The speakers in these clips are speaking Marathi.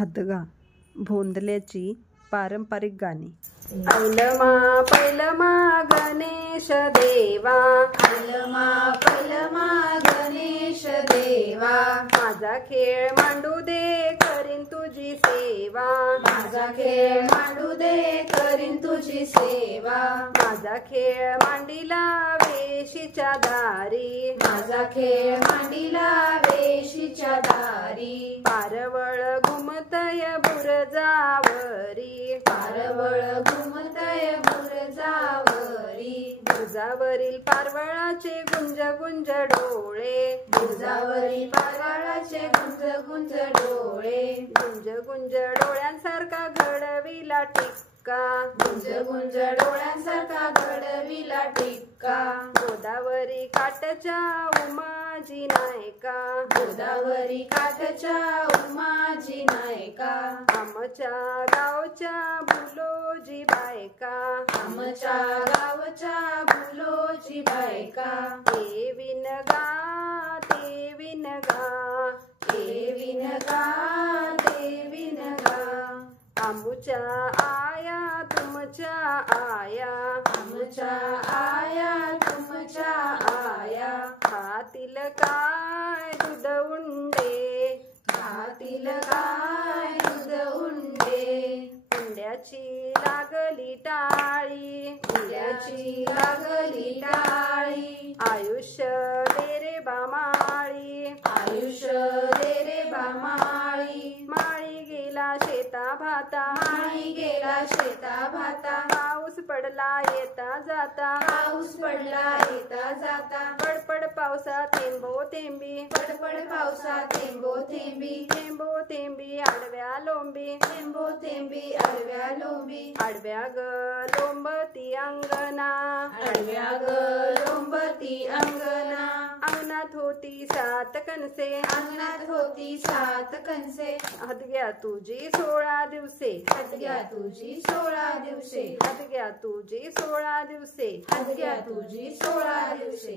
हादगा भोंदल्याची पारंपरिक गाणी। पैलमा गणेश देवा, पैलमा गणेश देवा, माझा खेळ मांडू दे करीन तुझी सेवा, माझा खेळ मांडू दे करीन तुझी सेवा, माझा खेळ मांडीला वेशीच्या दारी, माझा खेळ मांडीला वेशीच्या दारी, पारवळ घुमतय बुरजावरी, पारवळ घुमतय बुरजावरी, बुरजावरील पारवळाचे गुंज गुंज डोळे, बुरजावरील पारवळाचे गुंज गुंज डोळे, गुंज गुंज डोळ्यांसारखा घडविला टिक्का, गुंज गुंज डोळ्यांसारखा घडविला टिक्का, गोदावरी काठच्या उमाजी नायका, गोदावरी काठच्या उमाजी नायका, आमच्या गावच्या भुलोजी बायका, आमच्या गावच्या भुलोजी बायका, ते विनगा ते विनगा, ते विनगा ते विनगा, आमुच्या आया तुमच्या आया, आमच्या आया तुमच्या आया, खातील काय दूध उंडे, खातील काय दूध उंडे, उंड्याची लागली टाळी, उंड्याची लागली टाळी, आयुष्य दे रे बामाळी, आयुष्य दे रे बामाळी, माळी गेला शेता भाता, माळी गेला शेता भाता, पाऊस पडला येता जाता, पाऊस पडला येता जाता, पडपड पावसा थेंबो थेंबी, पडपड पावसा थेंबो थेंबी, थेंबो थेंबी आडव्या लोंबी, थेंबो थेंबी आडव्या लोंबी, आडव्या ग लोंबती अंगणा, आडव्या ग लोंबती अंगणा, अंगणात होती 7 कणसे, अंगणात होती 7 कणसे, हादग्या तुझी 16 दिवसे, हादग्या तुझी 16 दिवसे, हादग्या तुझी 16 दिवसे, हादग्या तुझी 16 दिवसे,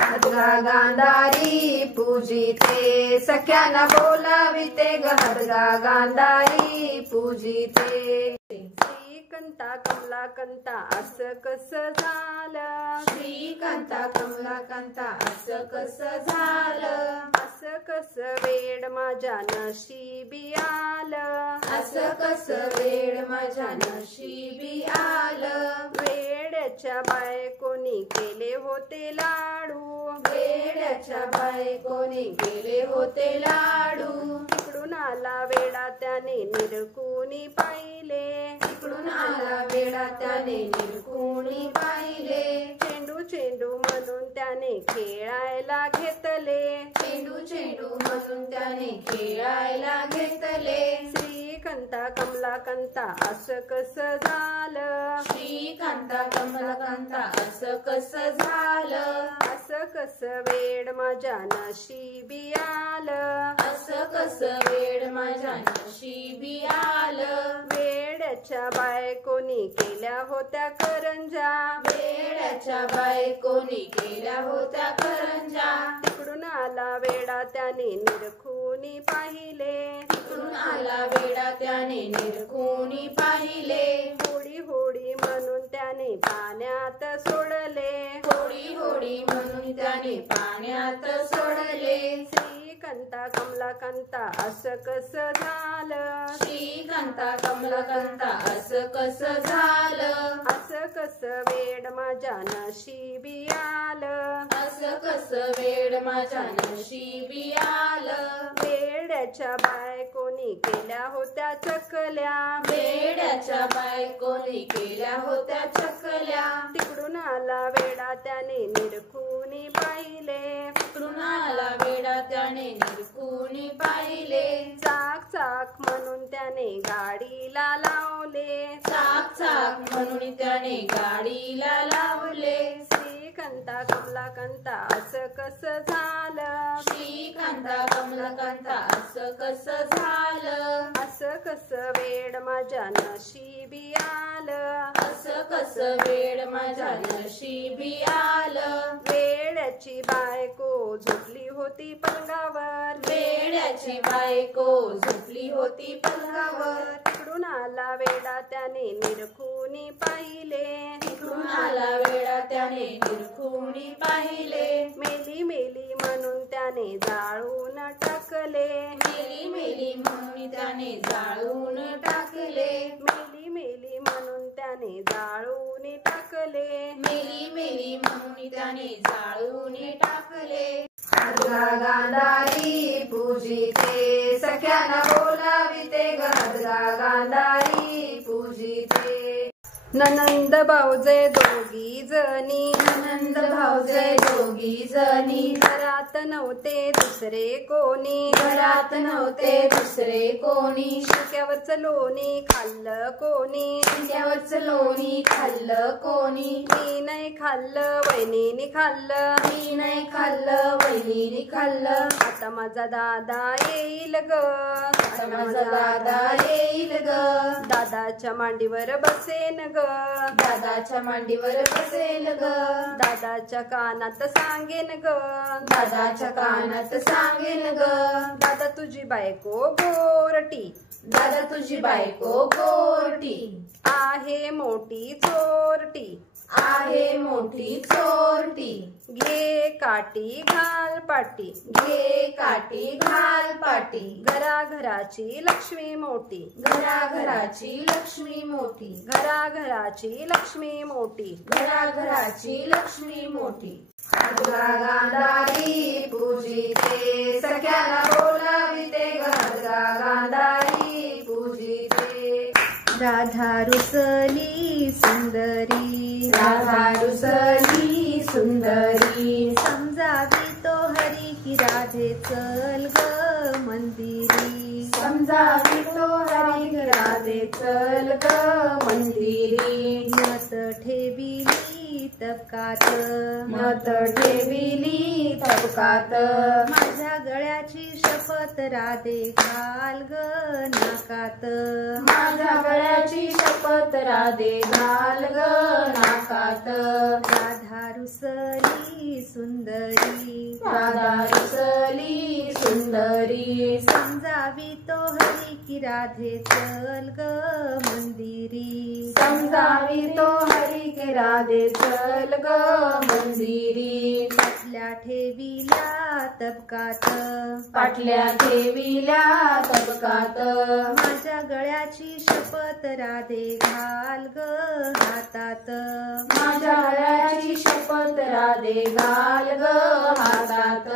हादगा गांधारी पूजिते, सख्याना बोलाविते ग, हादगा गांधारी पूजिते, श्रीकंता कमलाकंता असं कसं झालं, श्रीकंता कमलाकंता असं कसं झालं, असं कसं वेड माझ्या नशिबी आलं, असं कसं वेड माझ्या नशिबी आलं, वेड्याच्या बायकोनी केले होते लाडू, वेड्याच्या बायकोनी केले होते लाडू, तिकडून आला वेडा त्याने निरकुनी पाहिले, तिकडून आला वेडा त्याने निरकुनी पाहिले, चेंडू चेंडू म्हणून त्याने खेळायला घेतले, चेंडू चेंडू म्हणून त्याने खेळायला घेतले, श्रीकांता कमलाकांता असं कसं झालं, श्रीकांता कमलाकांता असं कसं झालं, असं कसं वेड माझ्या नशिबी आलं, असं कसं वेड माझ्या नशिबी आलं, वेड्याच्या बायकोनी केल्या होत्या करंजा, वेड्याच्या बायकोनी केल्या होत्या करंजा, तिकडून आला वेडा त्याने निरखुनी पाहिले, तिकडून आला वेडा त्याने निरखुनी पाहिले, होडी होडी म्हणून त्याने पाण्यात सोडले, होडी होडी म्हणून त्याने पाण्यात सोडले, श्रीकांता कमलाकांता असं कसं झालं, श्रीकांता कमलाकांता असं कसं झालं, असं कसं वेड माझ्या नशिबी आलं, असं कसं वेड माझ्या नशिबी आलं, वेड्याच्या बायकोनी केल्या होत्या चकल्या, वेड्याच्या बायकोनी केल्या होत्या चकल्या, तिकडून आला वेडा त्याने निरखुनी पाहिले, तिकडून आला वेडा त्याने निरखुनी पाहिले, चाक चाक म्हणून त्याने गाडीला लावले, चाक चाक म्हणून त्याने गाडीला लावले, श्रीकांता कमलाकांता असं कसं झालं, श्रीकांता कमलाकांता असं कसं झालं, असं कसं वेड माझ्या नशिबी आलं, असं कसं वेड माझ्या नशिबी आलं, वेड्याची बायको झोपली होती पलंगावर, वेड्याची बायको झोपली होती होती पलंगावर. तिकडून आला वेडा त्याने निरखुनी पाहिले. तिकडून आला वेडा त्याने निरखुनी पाहिले. मेली मेली म्हणून त्याने जाळून टाकले. मेली मेली म्हणून त्याने जाळून टाकले. मेली मेली म्हणून त्याने जाळून टाकले. मेली मेली म्हणून त्याने जाळून टाकले. हादगा गांधारी पूजिते सख्याना बोलाविते ग. हादगा गांधारी पूजिते. ननंद भाऊजे दोघी जणी. नंद भाऊजे दोघी जणी. घरात नव्हते दुसरे कोणी. घरात नव्हते दुसरे कोणी. शिक्यावरच लोणी खाल्लं कोणी. शिक्यावरच लोणी खाल्लं कोणी. मी नाही खाल्लं वहिनीने खाल्लं. मी नाही खाल्लं वहिनीने खाल्लं. आता माझा दादा येईल ग. आता माझा दादा येईल ग. दादाच्या मांडीवर बसेन ग. दादाच्या मांडीवर बसेल ग. दादाच्या कानात सांगेन ग. दादाच्या कानात सांगेन ग. दादा तुझी बायको गोरटी. दादा तुझी बायको गोरटी. आहे मोठी चोरटी. आहे मोठी चोरटी. घे काठी घाल पाटी. घे काठी घाल पाटी. घराघराची लक्ष्मी मोठी. घराघराची लक्ष्मी मोठी. घराघराची लक्ष्मी मोठी. घराघराची लक्ष्मी मोठी. हादगा गांधारी पूजिते सख्याना बोलाविते ग. हादगा गांधारी पूजिते. राधा रुसली सुंदरी. राधा रुसली सुंदरी. समजावी तो हरी की राधे चल ग मंदिरी. समजावी तो हरी राधे चल ग मंदिरी. नत ठेविली तबकात. नत ठेविली तबकात. माझ्या गळ्याची शपथ राधे घाल ग नाकात. माझ्या गळ्याची शपथ राधे घाल ग नाकात. राधा रुसली सुंदरी. राधा रुसली सुंदरी. समजावी तो हरी की राधे चल ग मंदिरी. समजावी तो हरी के राधे चल ग मंदिरी. पाटल्या ठेविल्या तबकात. पाटल्या ठेविल्या तबकात. माझ्या गळ्याची शपथ राधे घाल ग हातात. माझ्या गळ्याची शपथ राधे घाल ग हातात.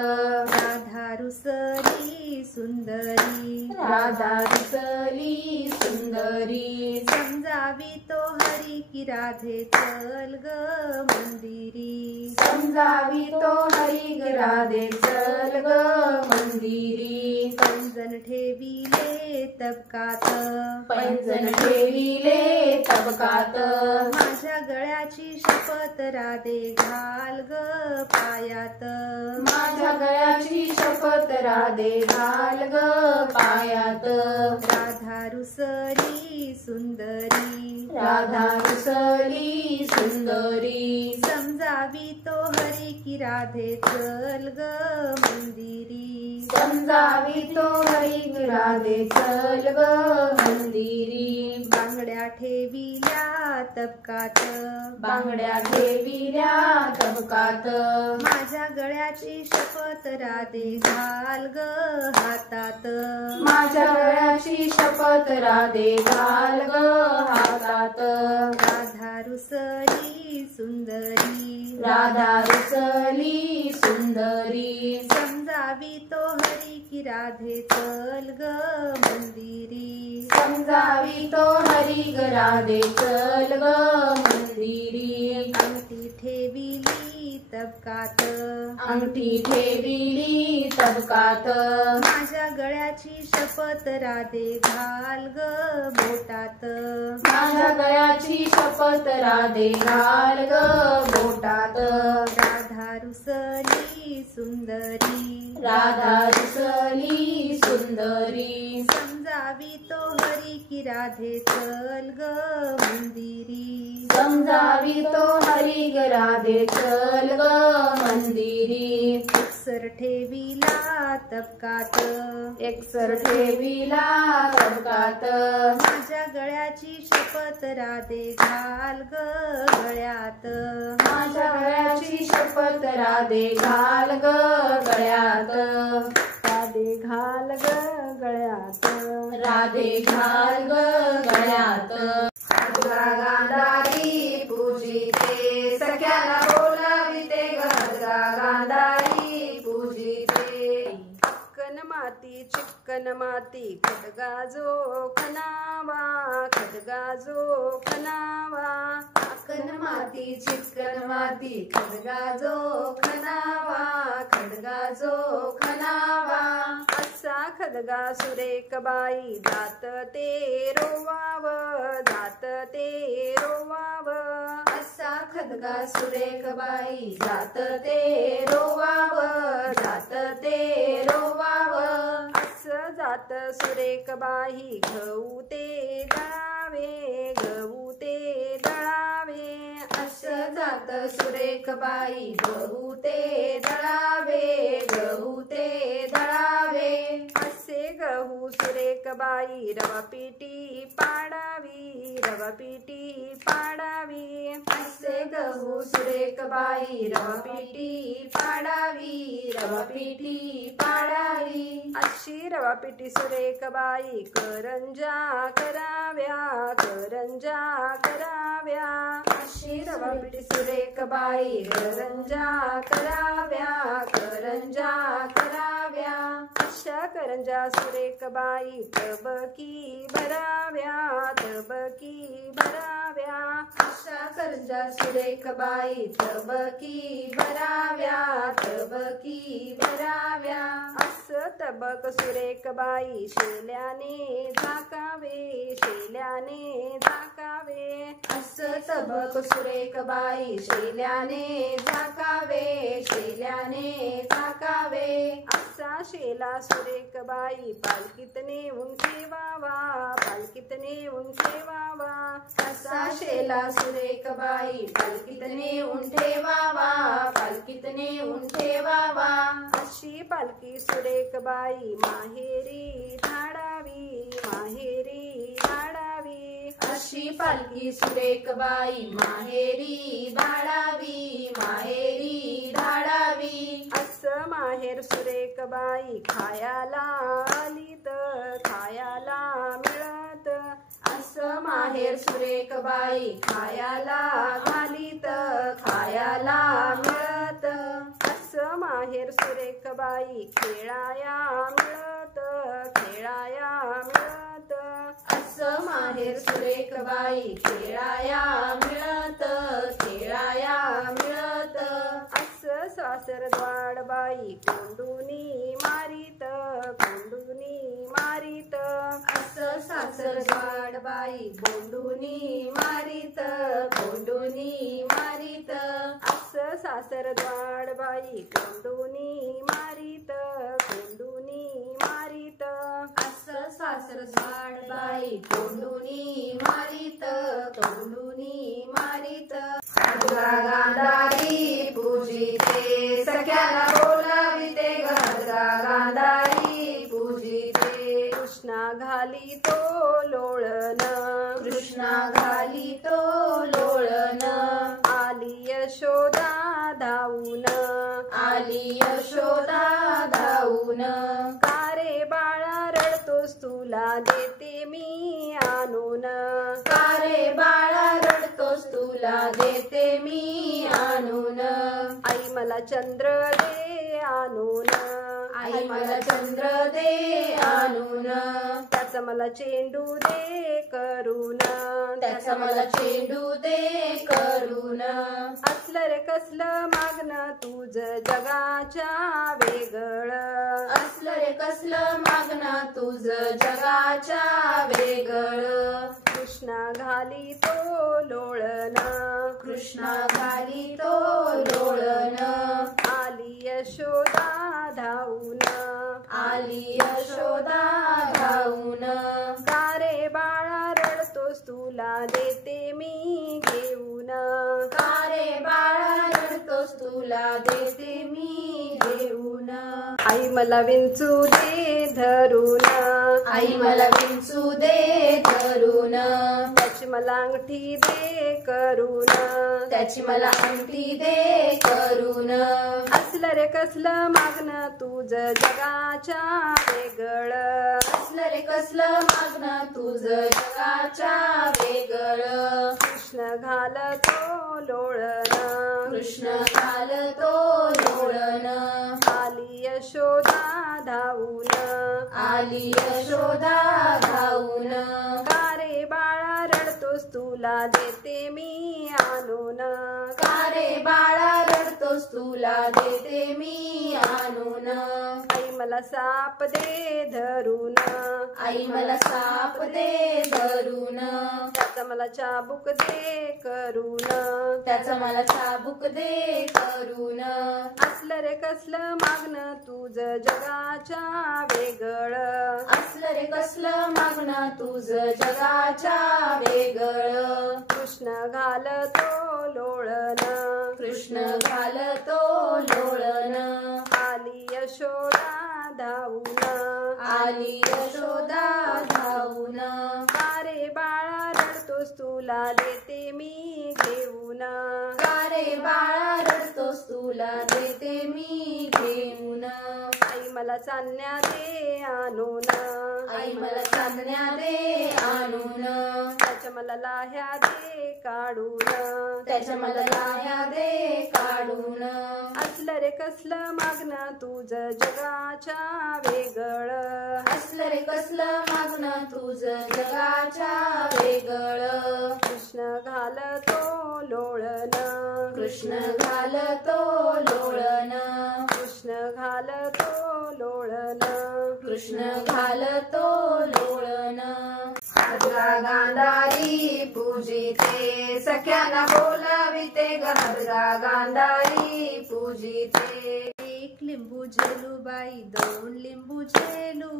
राधा रुसली सुंदरी. राधा रुसली सुंदरी. समजावी तो हरी की राधे चल ग मंदिरी. समजावी तो हरी ग राधे चल ग मंदिरी. पैंजण ठेविले तबकात. पैंजण ठेविले तबकात. माझ्या गळ्याची शपथ राधे घाल ग पायात. माझ्या गळ्याची शपथ राधे घाल ग पायात. राधा रुसली सुंदरी. राधा रुसली सुंदरी. समजावी तो हरी की राधे चल ग मंदिरी. समजावी तो हरी ग राधे चल ग मंदिरी. बांगड्या ठेविल्या तबकात. बांगड्या ठेविल्या तबकात. माझ्या गळ्याची शपथ राधे घाल ग हातात. माझ्या गळ्याची शपथ राधे घाल ग हातात. राधा रुसली सुंदरी. राधा रुसली सुंदरी. समजावी तो हरी की राधे चल ग मंदिरी. समजावी तो हरी ग राधे चल ग मंदिरी. अंगठी ठेविली तबकात. अंगठी ठेविली तबकात. माझ्या गळ्याची शपथ राधे घाल ग बोटात. माझ्या गळ्याची शपथ राधे घाल ग बोटात. राधा रुसली सुंदरी. राधा रुसली सुंदरी. समजावी तो हरी की राधे चल ग मंदिरी. समजावी तो हरी ग राधे चल ग मंदिरी. एकसर ठेविला तबकात. एकसर ठेविला गळ्यात माझ्या गळ्याची शपथ राधे घाल ग गळ्यात माझ्या गळ्याची शपथ राधे घाल ग गळ्यात राधे घाल ग गळ्यात राधे घाल ग गळ्यात गांधारी पूजिते सख्याला बोलाविते गांधारी पूजिते चिक्कन माती खडगा जो खनावा खडगा जो खनावा चिकन माती चिकन माती खडगा जो खनावा खडगा जो खनावा असा खदगा सुरेख बाई जात ते रोवाव जात ते रोवाव असा खदगा सुरेख बाई जात ते रोवाव जात ते रोवाव असं जात सुरेख बाई गहू ते दळावे गहू ते दळावे असं जात सुरेख बाई गहू ते दळावे गहू ते दळावे असे गहू सुरेख बाई रवा पिठी पाडावी रवा पिठी पाडावी असे गहू सुरेख बाई रवा पिठी पाडावी रवा पिठी पाडावी अशी रवा पिठी सुरेख बाई करंजा कराव्या करंजा कराव्या अशी रवा पिठी सुरेख बाई करंजा कराव्या करंजा कराव्या अशा करंजा सुरेख बाई तबकी भराव्या तबकी भराव्या अशा करंजा सुरेख बाई तबकी भराव्या तबकी भराव्या असं तबक सुरेख बाई शेल्याने झाकावे शेल्याने झाकावे असं तबक सुरेख बाई शेल्याने झाकावे शेल्याने झाकावे असा शेला सुरेख बाई पालखीत नेऊन ठेवावा पालखीत नेऊन ठेवावा असा शेला सुरेख बाई पालखीत नेऊन ठेवावा पालखीत नेऊन ठेवावा अशी पालखी सुरेख बाई माहेरी धाडावी माहेरी धाडावी अशी पालखी सुरेख बाई माहेरी धाडावी माहेरी धाडावी असं माहेर सुरेख बाई खायाला आलीत खायाला मिळत असं माहेर सुरेख बाई खायाला घालीत खायाला मिळत असं माहेर सुरेख बाई खेळाया मिळत खेळाया मिळत असं माहेर सुरेख बाई खेळाया मिळत खेळाया मिळत असं सासरद्वाड बाई कोंडुनी मारीत कोंडुनी मारीत असं सासरवाड बाई बोंडुनी मारीत बोंडुनी मारीत असं सासरद्वाड बाई कोंडुनी मारीत कोंडुनी मारीत असं सासरवाड बाई कोंडुनी मारीत कोंडुनी मारीत गांधारी पूजिते सख्याला बोलाविते गांधारी पूजिते कृष्णा घाली तो लोळन कृष्णा घाली तो लोळन आली यशोदा धावून आली यशोदा धावून कारे बाळा रडतोस तुला देते मी आणून कारे बाळा रडतोस तुला देते मी आणून आई मला चंद्र दे आणून आई मला चंद्र दे आणून त्याचा मला चेंडू दे करून त्याचा मला चेंडू दे करून असलं रे कसलं मागणं तुझ जगाच्या वेगळ असलं रे कसलं मागणं तुझ जगाच्या वेगळ कृष्णा घाली तो लोळन कृष्णा घाली तो लोळन आली यशोदा धावून आली यशोदा धावून कारे बाळा रडतोस तुला देते मी घेऊन कारे बाळा रडतोस तुला देते मी घेऊन आई मला विंचू दे धरून, आई मला विंचू दे धरून, त्याची मला अंगठी दे करून, त्याची मला अंगठी दे करून. असलं रे कसलं मागणं तुझं जगाच्या वेगळं, असलं रे कसलं मागणं तुझं जगाच्या वेगळं. कृष्ण घालतो लोळण, कृष्ण घालतो लोळण, आली यशोदा धावून, आली यशोदा धावून. का रे बाळा रडतोस तुला देते मी आणून, का रे बाळा रडतोस तुला देते मी आणून. आई मला साप दे धरून, आई मला साप दे धरून, त्याचा मला चाबूक दे करून, त्याचा मला चाबूक दे करून. असलं रे कसलं मागणं तुझं जगाच्या वेगळं, असलं रे कसलं मागणं तुझं जगाच्या वेगळं. कृष्ण घालतो लोळण, कृष्ण घालतो लोळण, आली यशोदा धावून, आली यशोदा धावून. का रे बाळा रडतोस तुला देते मी घेऊन, का रे बाळा रडतोस तुला देते मी घेऊन. आई मला चालण्या दे आणून, आई मला चांदण्या दे आणून, त्याच्या मला लाह्या दे काढून, त्याच्या मला लाह्या दे काढून. असलं रे कसलं मागणं तुझं जगाच्या वेगळं, असलं रे कसलं मागणं तुझं जगाच्या वेगळं. कृष्ण घालतो लोळण, कृष्ण घालतो लोळण, कृष्ण घालतो लोळण, कृष्ण घालतो लोळण. हदगा गांधारी पूजिते, सख्याना बोलाविते ग हदगा गांधारी पूजिते. एक लिंबू झेलूबाई दोन लिंबू झेलू,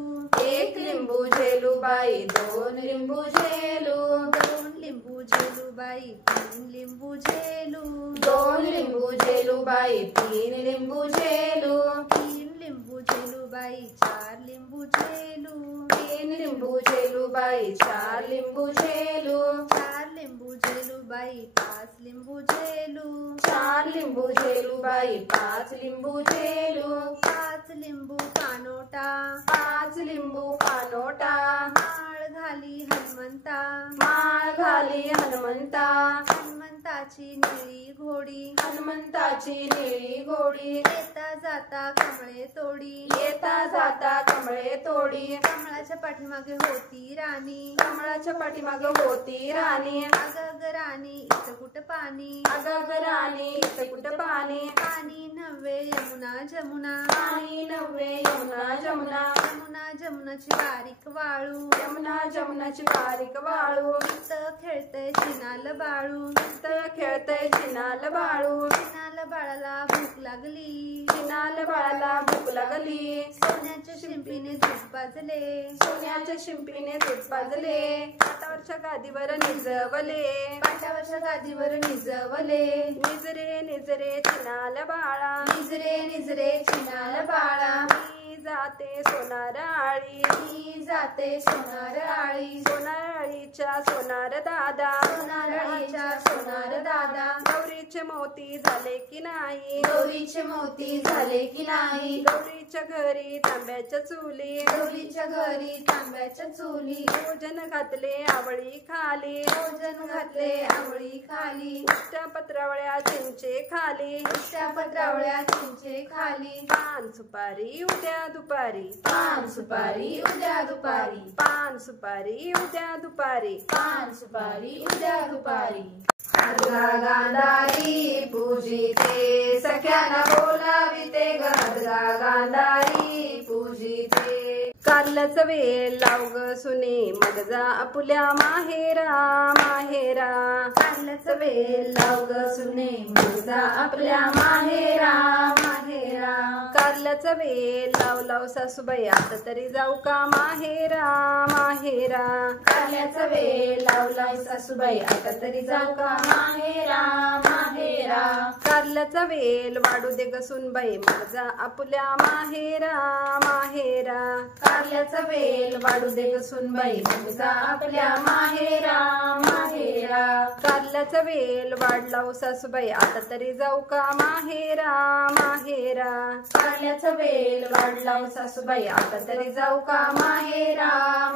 एक लिंबू झेलूबाई दोन लिंबू झेलू, दोन लिंबू झेलूबाई तीन लिंबू झेलू, दोन लिंबू झेलूबाई तीन लिंबू झेलू, तीन लिंबू झेलूबाई चार लिंबू झेलू, तीन लिंबू झेलूबाई चार लिंबू झेलू, चार लिंबू झेलूबाई पाच लिंबू झेलू, चार लिंबू झेलूबाई पाच लिंबू झेलू, पाच लिंबू कानोटा, पाच लिंबू कानोटा, माळ घाली हनुमंता, माळ घाली हनुमंता, हनुमंताची निळी घोडी, हनुमंताची निळी घोडी, येता जाता कमळे तोडी, येता जाता कमळे तोडी, कमळाच्या पाठीमागे होती राणी, कमळाच्या पाठीमाग होती राणी, अगं राणी इथं कुठं पाणी, अगं राणी इथं कुठं पाणी, पाणी नव्हे यमुना जमुना, पाणी नव्हे यमुना जमुना, यमुना जमुनाची बारीक वाळू, यमुना जमुनाची बारीक वाळू, इथं खेळतय चिनाल बाळू, इथं खेळतय चिनाल बाळू, चिनाल बाळाला भूक लागली, चिनाल बाळाला भूक लागली, सोन्याच्या शिंपीने दूध पाजले, सोन्याच्या शिंपीने दूध पाजले, पाटावरच्या गादीवर निजवले, पाटावरच्या गादीवर निजवले, निजरे निजरे चिनाल बाळा, निजरे निजरे चिनाल बाळा, मी जाते सोनार आळी, मी जाते सोनार आळी, सोनार आळीच्या सोनार दादा, सोनार आळीच्या सोनार दादा, गौरीचे मोती झाले की नाही, गौरीचे मोती झाले की नाही, गौरीच्या घरी तांब्याच्या चुली, गौरीच्या घरी तांब्याच्या चुली, भोजन घातले आवळी खाली, भोजन घातले आवळी खाली, उष्ट्या पत्रावळ्या चिंचे खाली, उष्ट्या पत्रावळ्या चिंचे खाली, पान सुपारी उद्या दुपारी, पान सुपारी उद्या दुपारी, पान सुपारी उद्या दुपारी, पान सुपारी उद्या दुपारी. हदगा गांधारी पूजिते, सख्याना बोलाविते ग हदगा गांधारी पूजिते. कारल्याचं वेल लाव ग सुने मग जा आपुल्या माहेरा माहेरा, कारल्याचं वेल लाव ग सुने मग जा आपल्या माहेरा माहेरा, कारल्याचं वेल लाव लाव सासूबाई आता तरी जाऊ का माहेरा माहेरा. माहेरा. कारल्याचा वेल लावलाय सासूबाई आता तरी जाऊ का माहेरा माहेरा. कारल्याचा वेल वाढू दे ग सुनबाई मग जा आपल्या माहेरा माहेरा. कारल्याचा वेल वाढू दे ग सुनबाई मग जा आपल्या माहेरा माहेरा. कारल्याचा वेल वाढला ओ सासूबाई आता तरी जाऊ का माहेरा माहेरा. कारल्याचा वेल वाढला सासूबाई आता तरी जाऊ का माहेरा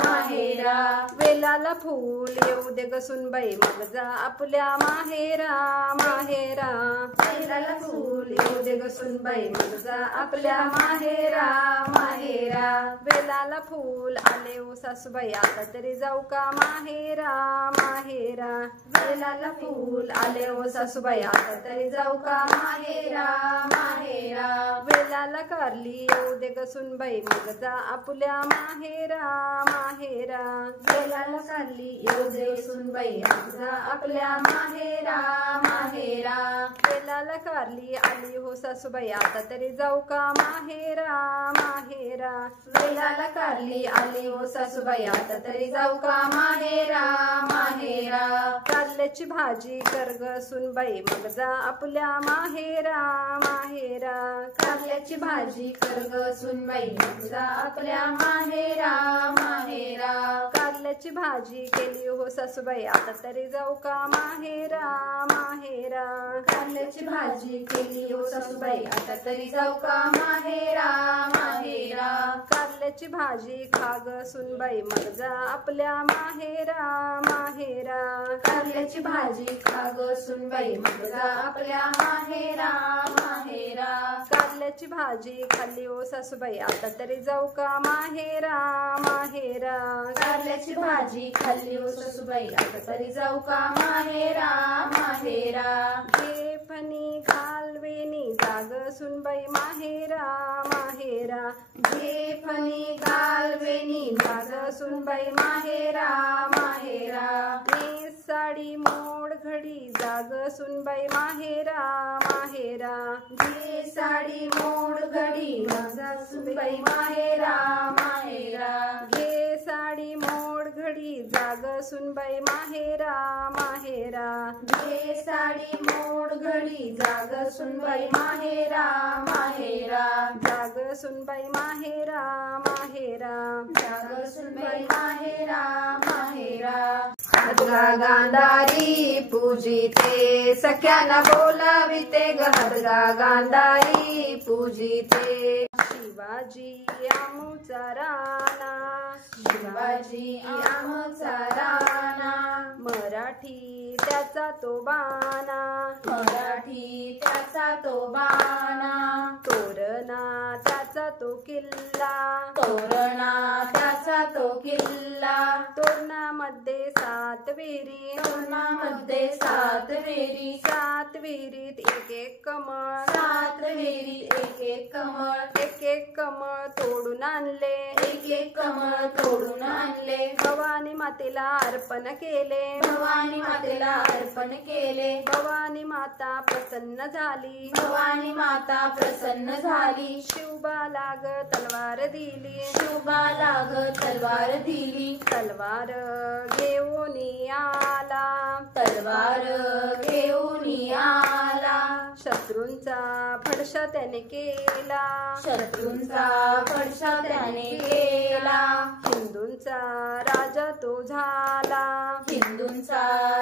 माहेरा. वेलाला फूल येऊ दे ग सुनबाई मग जा आपल्या माहेरा माहेरा. वेलाला फूल येऊ दे ग सुनबाई मग जा आपल्या माहेरा माहेरा. वेलाला फूल आले ओ सासूबाई आता तरी जाऊ का माहेरा माहेरा. वेलाला फूल आले ओ सासूबाई आता तरी जाऊ का माहेरा माहेरा. वेलाला कारली येऊ दे ग सुनबाई मग जा आपल्या माहेरा माहेरा. वेलाला कारली येऊ दे सुनबाई मग जा आपल्या माहेरा माहेरा. वेलाला कारली आली हो सासूबाई आता तरी जाऊ का माहेरा माहेरा. वेलाला कारली आली ओ सासूबाई आता तरी जाऊ का माहेरा माहेरा. कारल्याची भाजी कर ग सुनबाई मग जा आपल्या माहेरा माहेरा. कारल्याची भाजी कर ग सुनबाई मग जा आपल्या माहेरा माहेरा. कारल्याची भाजी केली हो सासूबाई आता तरी जाऊ का माहेरा माहेरा. कारल्याची भाजी केली ओ सासूबाई आता तरी जाऊ का माहेरा माहेरा. कारल्याची भाजी खा ग सुनबाई मग जा आपल्या माहेरा माहेरा. कारल्याची भाजी खा ग सुनबाई मग जा आपल्या माहेरा माहेरा. कारल्याची भाजी खाल्ली ओ सासूबाई आता तरी जाऊ का माहेरा माहेरा. कारल्याची भाजी खाल्ली ओ सासूबाई आता तरी जाऊ का माहेरा माहेरा. घे फणी घालवेनी जाग सुनबाई माहेरा माहेरा. घे फणी घालवेनी जाग सुनबाई माहेरा माहेरा. नेस साडी मोड घडी जाग सुनबाई माहेरा माहेरा. घे साडी मोड घडी जाग सुनबाई माहेरा माहेरा. घे साडी मोड घडी जाग सुनबाई माहेरा माहेरा. घे साडी मोड घडी जाग सुनबाई माहेरा माहेरा. जाग सुनबाई माहेरा माहेरा. जाग सुनबाई माहेरा माहेरा. हदगा गांधारी पूजिते सख्याना बोलाविते ग हदगा गांधारी पूजिते. शिवाजी आमुचा राणा शिवाजी आमचा राणा. मराठी त्याचा तो बाणा. मराठी त्याचा तो बाणा. तोरणा त्याचा तो किल्ला. तोरणा त्याचा तो किल्ला. तोरणामध्ये 7 विहिरी. तोरणामध्ये 7 विहिरी. 7 विहिरीत एक एक कमळ. 7 विहिरीत एक एक कमळ. एक एक कमळ तोडून आणले. एक एक कमळ तोडून आणले. भवानी मातेला अर्पण केले. भवानी मातेला अर्पण केले. भवानी माता प्रसन्न झाली. भवानी माता प्रसन्न झाली. शिवबा लाग तलवार दिली. शिवबा लाग तलवार दिली. तलवार घेऊन आला. तलवार घेऊन आला. शत्रूंचा फडशा त्याने केला. शत्रूंचा फडशा त्याने केला. हिंदूंचा राजा तो झाला. हिंदूंचा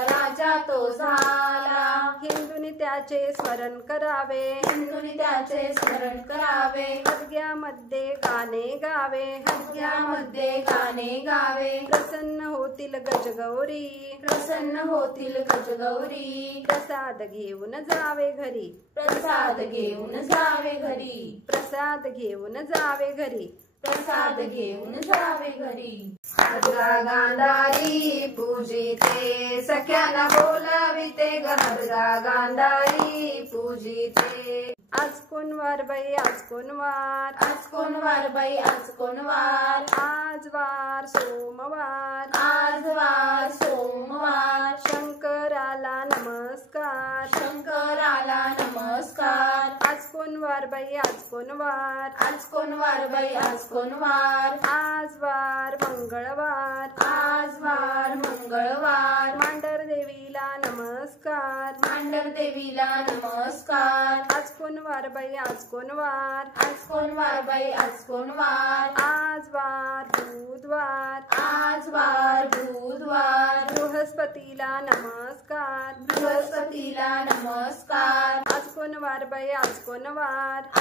राजा तो झाला. हिंदूंनी त्याचे स्मरण करावे. हिंदूंनी त्याचे स्मरण करावे. हदग्यामध्ये गाणे गावे. हदग्यामध्ये गाणे गावे. प्रसन्न होतील गजगौरी. प्रसन्न होतील गजगौरी. प्रसाद घेऊन जावे घरी. प्रसाद घेऊन जावे घरी. प्रसाद घेऊन जावे घरी. प्रसाद घेऊन जावे घरी. हदगा गांधारी पूजिते सख्याना बोलाविते ग हदगा गांधारी पूजिते. आज कोण वार बाई आज कोण वार. आज कोण वार बाई आज कोण वार. आज वार सोमवार. आज वार सोमवार. शंकराला नमस्कार. शंकराला नमस्कार. आज कोण वार बाई आज कोण वार, आज कोण वार बाई आज कोण वार, आज वार मंगळवार, आज वार मंगळवार, मांढर देवीला नमस्कार, मांढर देवीला नमस्कार, आज कोण वार बाई आज कोण वार, आज कोण वार बाई आज कोण वार, आज वार बुधवार, आज वार बुधवार, बृहस्पतीला नमस्कार, बृहस्पतीला नमस्कार, आज कोण वार बाई आज कोण वार,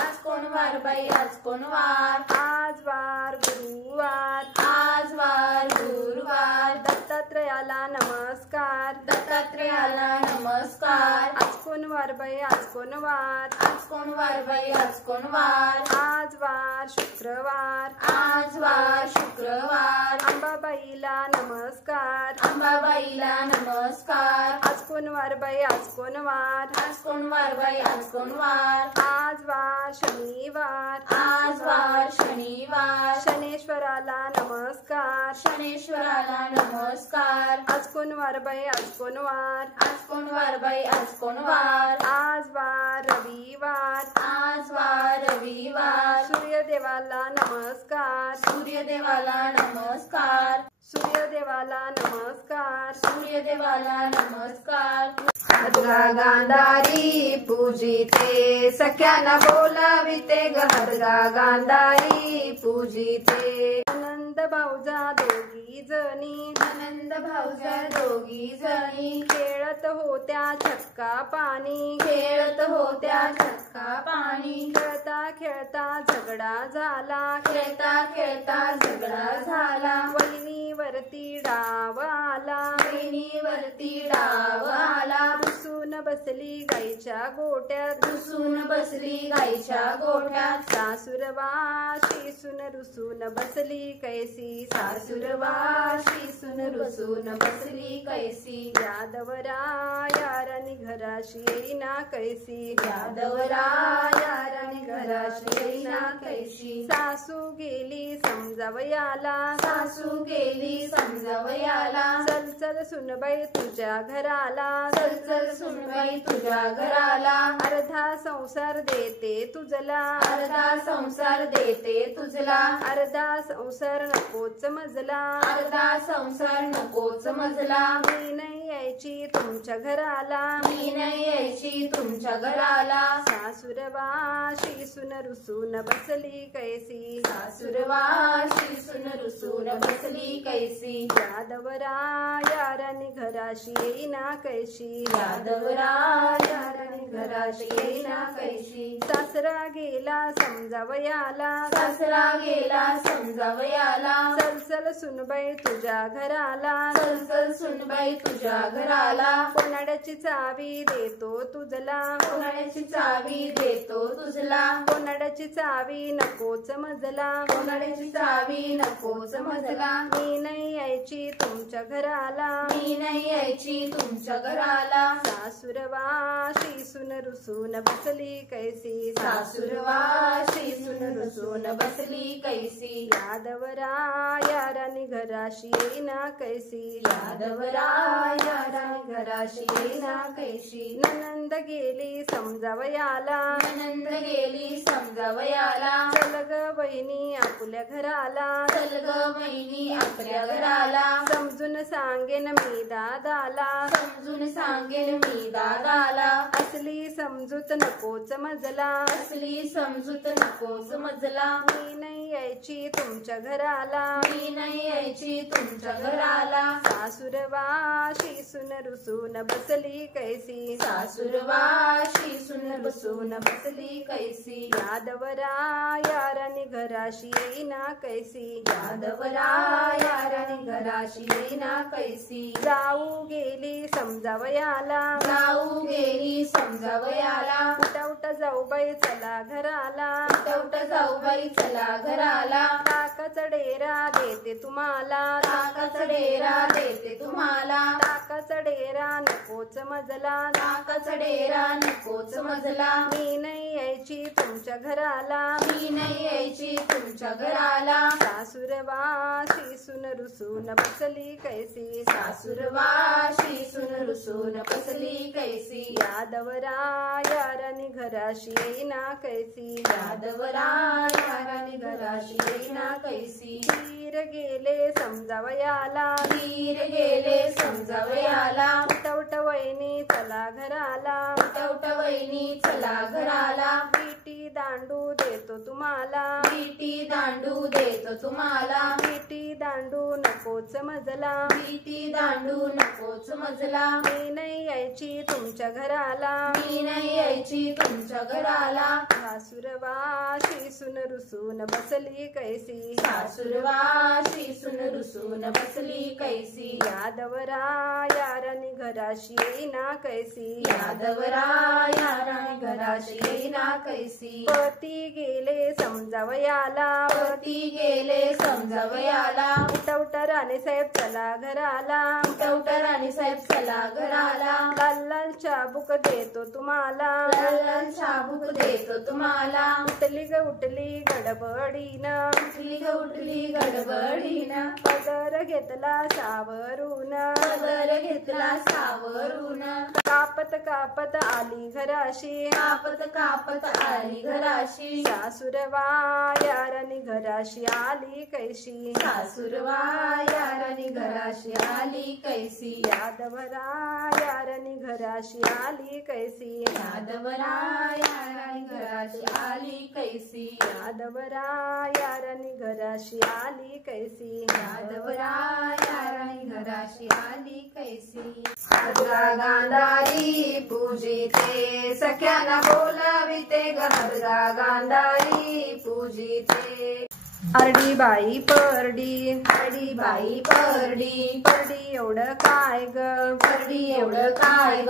आज कोण वार बाई आज कोण वार, आज वार गुरुवार, आज वार गुरुवार, दत्तात्रयाला नमस्कार, दत्तात्रेयाला नमस्कार, आज कोण वार बाई आज कोण वार, आज कोण वार बाई आज कोण वार, आज वार शुक्रवार, आज वार शुक्रवार, अंबाबाईला नमस्कार, अंबाबाईला नमस्कार, आज कोण वार बाई आज कोण वार, आज कोण वार बाई आज कोण वार, आज वार शनिवार, आज वार शनिवार, शनेश्वराला नमस्कार, शनेश्वराला नमस्कार, आज कोण वार बाई आज कोण वार, आज कोण वार बाई आज कोण वार, आज वार रविवार, आज वार रविवार, सूर्यदेवाला नमस्कार, सूर्यदेवाला नमस्कार, सूर्यदेवाला नमस्कार, सूर्यदेवाला नमस्कार, खड्गा गांधारी पूजिते, सख्याना बोलाविते ग खड्गा गांधारी पूजिते, आनंद भाऊजा दोघी जणी, आनंद भाऊजा दोघी जणी, खेळत होत्या छक्का पाणी, खेळत होत्या छक्का पाणी, खेळता खेळता झगडा झाला, खेळता खेळता झगडा झाला, वहिनीवरती डाव आला, वहिनीवरती डाव आला, रुसून बसली गाईच्या गोट्यात, रुसून बसली गाईच्या गोठ्यात, सासुरवाशी सुन रुसून बसली कैसी, सासुरवाशी सुन रुसून बसली कैसी, यादवरायारानी घराशी येईना कैसी, यादवरायारानी घराशी येईना कैसी, सासू गेली समजावयाला, सासू गेली समजावयाला, चल चल सुनबाई तुझ्या घराला, चल चल सुनबाई तुझ्या घराला, अर्धा संसार देते तुझला, अर्धा संसार देते तुझला, अर्धा संसार नकोच मजला, अर्धा संसार नकोच मजला, मी नाही यायची तुमच्या घराला, मी नाही यायची तुमच्या घराला, सासुरवाशी सुन रुसून बसली कैसी, सासुरवाशी सुन रुसून बसली कैसी, यादवरायारानी घराशी येईना कैशी, यादवरायारानी घराशी येईना कैशी, सासरा गेला समजावयाला, सासरा गेला समजावयाला, चल चल सुनबाई तुझ्या घराला, चल चल सुनबाई तुझ्या घराला, कोणाड्याची चावी देतो तुझला, कोणाड्याची चावी देतो तुझला, कोणाड्याची चावी नकोच मजला, कोणाड्याची चावी नकोच मजला, मी नाही यायची तुमच्या घराला, मी नाही यायची तुमच्या घराला, सासुरवाशी सुन रुसून बसली कैसी, सासुरवाशी सुन रुसून बसली कैसी, यादवरायारानी घराशी येईना कैसी, यादवरायारानी घराशी येईना कैसी, ननंद गेली समजावयाला, नंद गेली समजावयाला, चल ग बहिणी आपल्या घराला, चल ग बहिणी आपल्या घराला, समजून सांगेन मी दादाला, समजून सांगेन मी दादाला, असली समजूत नकोच मजला, असली समजूत नकोच मजला, मी नाही यायची तुमच्या घराला, मी नाही यायची तुमच्या घराला, सासुरवाशी सुन रुसून बसली कैसी, सासुरवाशी सुन बसून बसली कैसी, यादवरायारानी घराशी येईना कैसी, यादवरायारानी घराशी येईना कैसी, जाऊ गेली समजावयाला, जाऊ गेली समजावयाला, उठा उठा जाऊ बाई चला घराला, उठ जाऊ बाई चला घराला, ताकाचा डेरा देते तुम्हाला, ताकाचा डेरा देते तुम्हाला, ताकाचा नाकाचा डेरा नकोच मजला, नाकाचा डेरा नकोच मजला, मी नाही यायची तुमच्या घराला, मी नाही यायची तुमच्या घराला, सासूरवाशी सुन रुसून बसली कैसी, सासूरवाशी सुन रुसून बसली कैसी, यादवरायारानी घराशी येईना कैसी, यादवरायारानी घराशी येईना कैसी, वीर गेले समजावयाला, वीर गेले समजावयाला, उठवट वहिनी चला घराला, उठवट वहिनी चला घराला, विटी दांडू देतो तुम्हाला, विटी दांडू देतो तुम्हाला, विटी दांडू नकोच मजला, विटी दांडू नकोच मजला, मी नाही यायची तुमच्या घराला, मी नाही यायची तुमच्या घराला, सासूरवाशी सुन रुसून बसली कैसी, सासूरवाशी सुन रुसून बसली कैसी, यादवरायारानी घराशी येईना कैसी, यादवरायारानी घराशी येईना कैसी, पती गेले समजावयाला, पती गेले समजावयाला, उठवट राणीसाहेब चला घराला, उठवट राणीसाहेब चला घराला, लाल लाल चाबूक देतो तुम्हाला, लाल लाल चाबूक देतो तुम्हाला, उठली ग उठली गडबडीनं, उठली ग उठली गडबडीनं, पदर घेतला सावरून, पदर घेतला सावरून, कापत कापत आली घराशी, कापत कापत आली घराशी, सासूरवायारानी घराशी आली कैशी, सासूरवायारानी घराशी आली कैसी, यादवरायारानी घराशी आली कैसी, यादवरायारानी घराशी आली कैसी, यादवरायारानी घराशी आली कैसी, यादवरायारानी घराशी आली कैसी, हरगा गांधारी पूजिते सख्याना बोलाविते ग, हरगा गांधारी पूजिते, अरडी बाई परडी, परडी बाई परडी, परडी एवढं काय ग, परडी एवढं काय ग,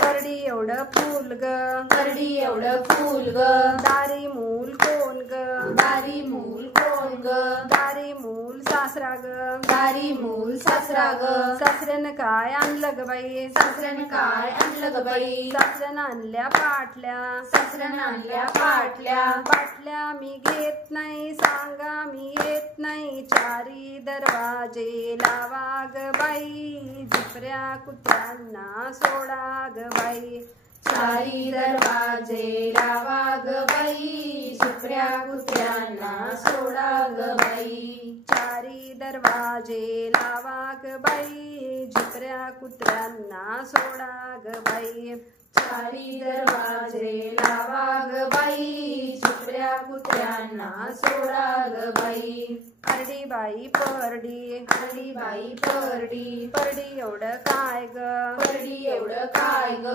परडी एवढं फुल ग, परडी एवढं फुल ग, दारी मूल कोण ग, दारी मूल कोण ग, दारी मूल सासरा ग, दारी मूल सासरा ग, सासऱ्यानं काय आणलं ग बाई, सासऱ्यानं काय आणलं ग बाई, सासऱ्यानं आणल्या पाटल्या, सासऱ्यानं आणल्या पाटल्या, पाटल्या मी घेत नाही सांगा मी येत नाही, चारी दरवाजे लावा ग बाई, झिपऱ्या कुत्र्यांना सोडा ग बाई, चारी दरवाजे लावा ग बाई, झिपऱ्या कुत्र्यांना सोडा ग बाई, चारी दरवाजे लावा ग बाई, झिपऱ्या कुत्र्यांना सोडा ग बाई, चारी दरवाजे लावा ग बाई, झिपऱ्या कुत्र्यांना सोडा ग बाई, अरडी बाई परडी, परडी बाई परडी, परडी एवढं काय ग, परडी एवढं काय ग,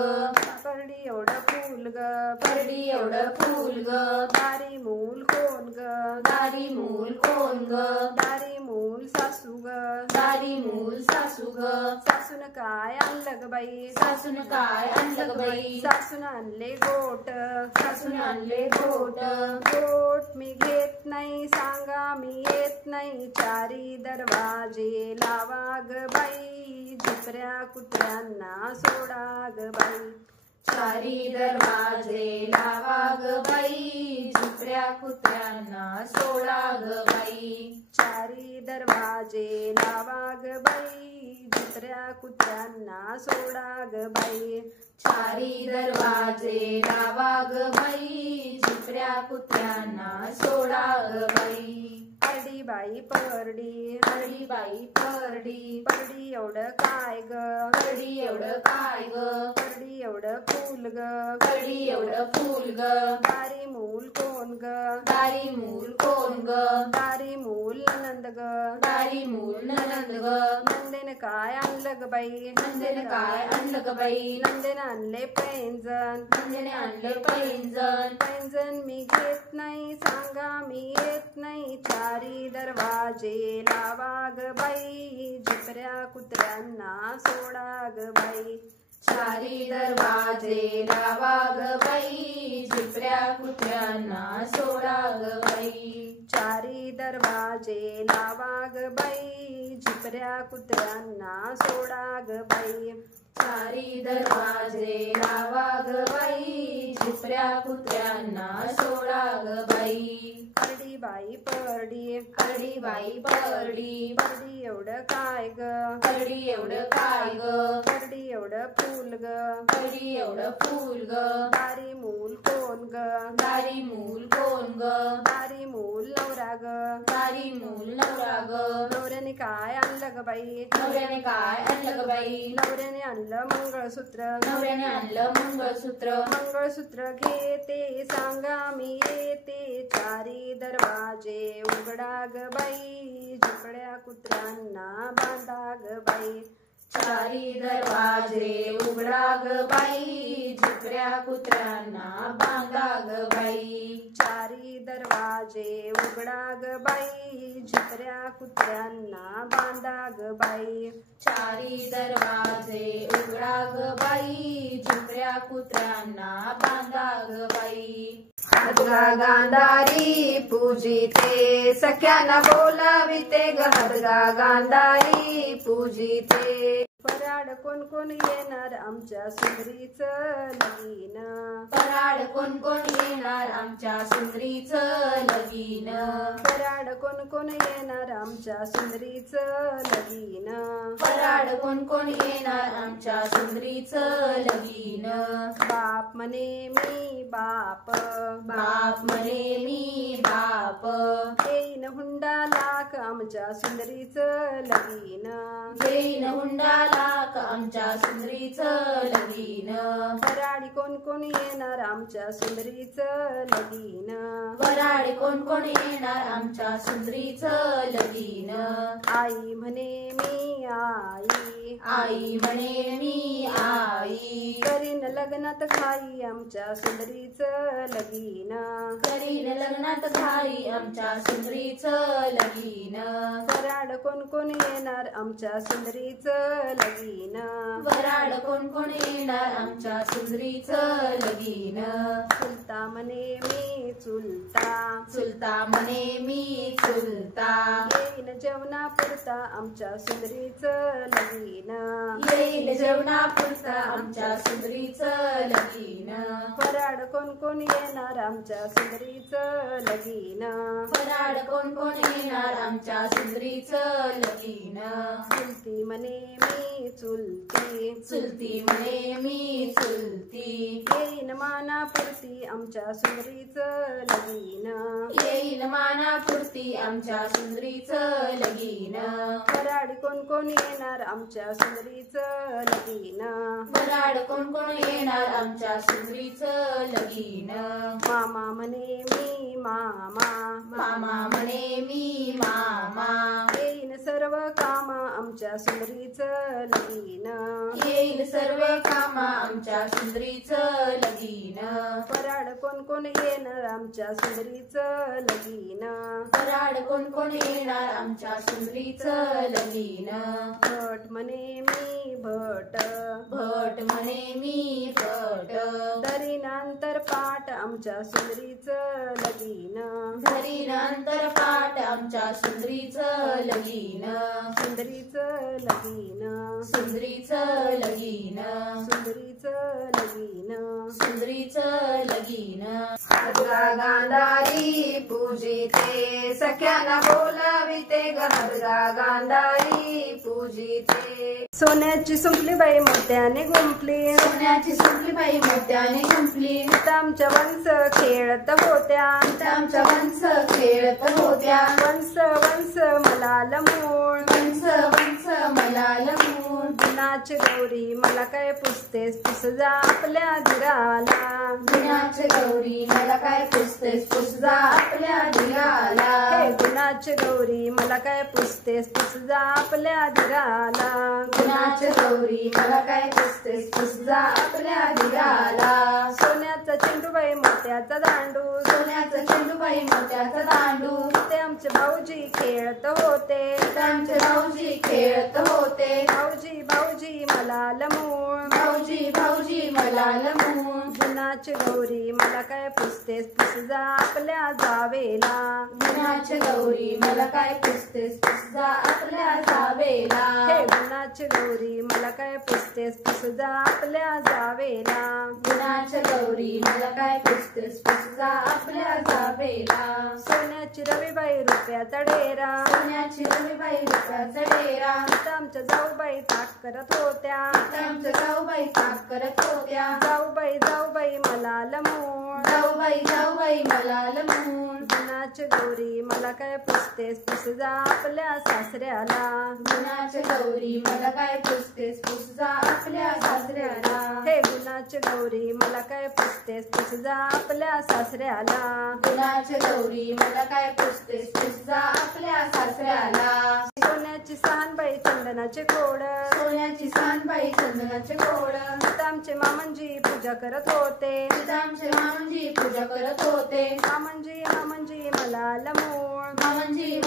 परडी एवढं फुल ग, परडी एवढं फुल ग, दारी मूल कोण ग, दारी मूल कोण ग, दारी मूल सासू ग, दारी मूल सासू ग, सासून काय आणलं ग बाई, सासून काय आणलं ग बाई, सासून आणले गोट, सासून आणले गोट, गोट मी घेत नाही सांगा मी येत नाही, चारी दरवाजे लावा ग बाई, झिपऱ्या कुत्र्यांना सोडा ग बाई, चारी दरवाजे लावा ग बाई, झिपऱ्या कुत्र्यांना सोडा ग बाई, चारी दरवाजे लावा ग बाई, झिपऱ्या कुत्र्यांना सोडा ग बाई, चारी दरवाजे लावा ग बाई, झिपऱ्या कुत्र्यांना सोडा ग बाई, अरडी बाई परडी, परडी बाई परडी, परडी एवढं काय ग, परडी एवढं काय ग, परडी एवढं फुल ग, परडी एवढं फुल ग, दारी मूल कोण ग, दारी मूल कोण ग, दारी मूल नंद ग, दारी मूल ननंद ग, नंदेन काय आणलं ग बाई, नंदेने काय आणलं ग बाई, नंदेन आणले पैंजण, नंदेने आणले पैंजण, पैंजण मी घेत नाही सांगा मी येत नाही, चारी दरवाजे लावा ग बाई, झिपऱ्या कुत्र्यांना सोडा ग बाई, चारी दरवाजे लावा ग बाई, झिपऱ्या कुत्र्यांना सोडा ग बाई. चारी दरवाजे लावा ग बाई, झिपऱ्या कुत्र्यांना सोडा ग बाई. चारी दरवाजे लावा ग बाई, झिपऱ्या कुत्र्यांना सोडा ग बाई. करडी बाई परडी, करडी बाई परडी, परडी एवढं काय ग, करडी एवढं काय ग, करडी एवढं फूल ग, करडी एवढं फूल ग, दारी मूल कोण ग, दारी मूल कोण ग, दारी मूल नवरा ग, दारी मूल नवरा ग. नवऱ्याने काय आणलं ग बाई, नवऱ्याने काय आणलं ग बाई, नवऱ्याने आणलं मंगळसूत्र, नवऱ्याने आणलं मंगळसूत्र. मंगळसूत्र घेते सांगा मी येते, चारी दरवाजे उघडा ग बाई, झिपड्या कुत्र्यांना बांधा ग बाई. चारी दरवाजे उघडा ग बाई, झिपऱ्या कुत्र्यांना बांधा ग बाई. चारी दरवाजे उघडा ग बाई, झिपऱ्या कुत्र्यांना बांधा ग बाई. चारी दरवाजे उघडा ग बाई, झिपऱ्या कुत्र्यांना बांधा ग बाई. हदगा गांधारी पूजिते, सख्यांना बोलाविते ग, हदगा गांधारी पूजिते. फराड कोण कोण येणार आमच्या सुंदरीचं लगीन, फराड कोण कोण येणार आमच्या सुंदरीचं लगीन, फराड कोण कोण येणार आमच्या सुंदरीचं लगीन. फराड कोण कोण येणार आमच्या सुंदरीचं लगीन. बाप म्हणे मी बाप, बाप म्हणे मी बाप, येईन हुंडा लाख आमच्या सुंदरीचं लगीन. येईन हुंडा लाख आमच्या सुंदरीचं लगीन. फराडी कोण कोण येणार आमच्या सुंदरीचं लगीन. फराड कोण कोण येणार आमच्या सुंदरीचं लगीन. आई म्हणे मी आई, आई म्हणे मी आई, करीन लग्नात घाई आमच्या सुंदरीचं लगीन. करीन लग्नात घाई आमच्या सुंदरीचं लगीन. फराड कोण कोण येणार आमच्या सुंदरीचं लगीन. फराड कोण कोण येणार आमच्या सुंदरीचं लगीन. चुलता म्हणे मी चुलता, चुलता म्हणे मी चुलता, येईन जेवणा पुरता आमच्या सुंदरीचं लगीन. येईल जेवणापुरता आमच्या सुंदरीचं लगीन. फराड कोण कोण येणार आमच्या सुंदरीचं लगीन. फराड कोण कोण येणार आमच्या सुंदरीचं लगीन. चुलती म्हणे मी चुलती, चुलती म्हणे मी चुलती, येईन मानापुरती आमच्या सुंदरीचं लगीन. येईल मानापुरती आमच्या सुंदरीचं लगीन. फराड कोण कोण येणार आमच्या सुंदरीचं लगीन. फराड कोण कोण येणार आमच्या सुंदरीचं लगीन. मामा म्हणे मी मामा, मामा म्हणे मी मामा, येईन सर्व काम आमच्या सुंदरीचं लगीन. येईल सर्व कामा आमच्या सुंदरीचं लगीन. फराड कोण कोण येणार आमच्या सुंदरीचं लगीन. फराड कोण कोण येणार आमच्या सुंदरीचं लगीन. भट म्हणे मी भट, भट म्हणे मी भट, दरीनांतर पाठ आमच्या सुंदरीचं लगीन. घरी नंतर पाठ आमच्या सुंदरीचं लगीन. सुंदरीचं लगीन, सुंदरीचं लगीन, सुंदरीचं लगीन. सुंदरीचं लगीन. हदगा गांधारी पूजिते, सख्यांना बोलाविते ग, हदगा गांधारी पूजिते. सोन्याची सुंपली बाई मोत्याने गुंफली, सोन्याची सुंपली बाई मोत्याने गुंफली, आमच्या वंश खेळत होत्या, आमच्या वंश खेळत होत्या. वंश वंश मलाल मूळ, वंश वंश मलाल मूळ, गुणाची गौरी मला काय पुसतेस पुस जा आपल्या धीराला. गुणाची गौरी मला काय पुसतेस पुस जा आपल्या धीराला. हे गुणाची गौरी मला काय पुसतेस पुस जा आपल्या धीराला. गुणाची गौरी मला काय पुसतेस पुस जा आपल्या धीराला. सोन्याचा चेंडूबाई मोत्याचा दांडू, सोन्याचा चेंडूबाई मोत्याचा दांडू, ते आमचे भाऊजी खेळत होते, आमचे भाऊजी खेळत होते. भाऊजी भाऊजी मलाल मूळ, भाऊजी भाऊजी मलाल मूळ, गुणाची गौरी मला काय पुसतेस पुस जा आपल्या जावेला गुणाची गौरी मला काय पुसतेस पुस जा आपल्या जावेला हे गुणाची गौरी मला काय पुसतेस पुस जा आपल्या जावेला गुणाची गौरी मला काय पुसतेस पुस जा आपल्या जावेला सोन्याची रवीबाई रुपयाचा डेरा सोन्याची रवीबाई रुपयाचा डेरा आमच्या जाऊबाई ताक करत होत्या आमच्या जाऊबाई ताक करत होत्या जाऊबाई मला लमून जाऊबाई मला लमून गुणाची गौरी मला काय पुसतेस पुस जा आपल्या सासऱ्याला गुणाची गौरी मला काय पुसतेस पुस जा आपल्या सासऱ्याला हे गुणाची गौरी मला काय पुसतेस पुस जा आपल्या सासऱ्याला गुणाची गौरी मला काय पुसतेस पुस जा आपल्या सासऱ्याला सोन्याची सहानबाई चंदनाचे खोड सोन्याची सानबाई चंदनाचे खोड आमचे मामनजी पूजा करत होते आमचे मामनजी पूजा करत होते मामनजी मला लमून मामनजी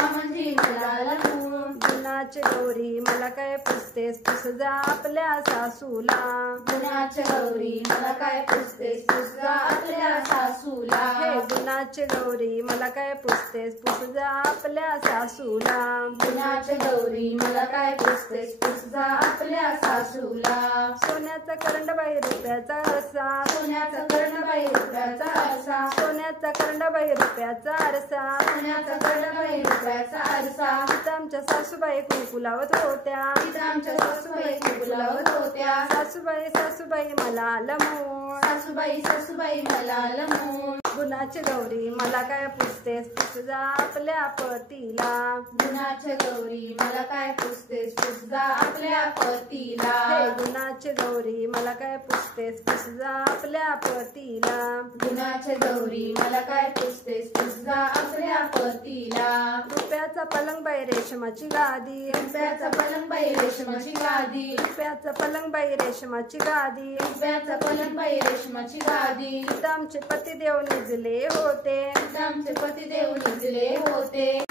मला लमून गुणाची गौरी मला काय पुसतेस पुस जा आपल्या सासूला गुणाची गौरी मला काय पुसतेस पुस जा आपल्या सासूला हे गुणाची गौरी मला काय पुसतेस पुस जा आपल्या सासूला गुणाची गौरी मला काय पुसतेस पुस जा आपल्या सासूला सोन्याचा करंडबाई रुपयाचा आरसा सोन्याचा कर्णबाई रुपयाचा आरसा सोन्याचा करंडबाई रुपयाचा आरसा सोन्याचा कर्णबाई रुपयाचा आरसा आमच्या सासूबाई कुंकू लावत होत्या आमच्या सासूबाई कुंकू लावत होत्या सासूबाई मला लमून सासूबाई मला लमून गुणाची गौरी मला काय पुसतेस पुस जा आपल्या पतीला गुणाची गौरी मला काय पुसतेस पुस जा आपल्या पतीला हे गुणाची गौरी मला काय पुसतेस पुस जा आपल्या पतीला गुणाची गौरी मला काय पुसतेस पुस जा आपल्या पतीला रुपयाचा पलंगबाई रेशमाची गादी रुपयाचा पलंगबाई रेशमाची गादी रुपयाचा पलंगबाई रेशमाची गादी रुपयाचा पलंगबाई रेशमाची गादी आमचे पतिदेव निजले होते आमचे पतिदेव निजले होते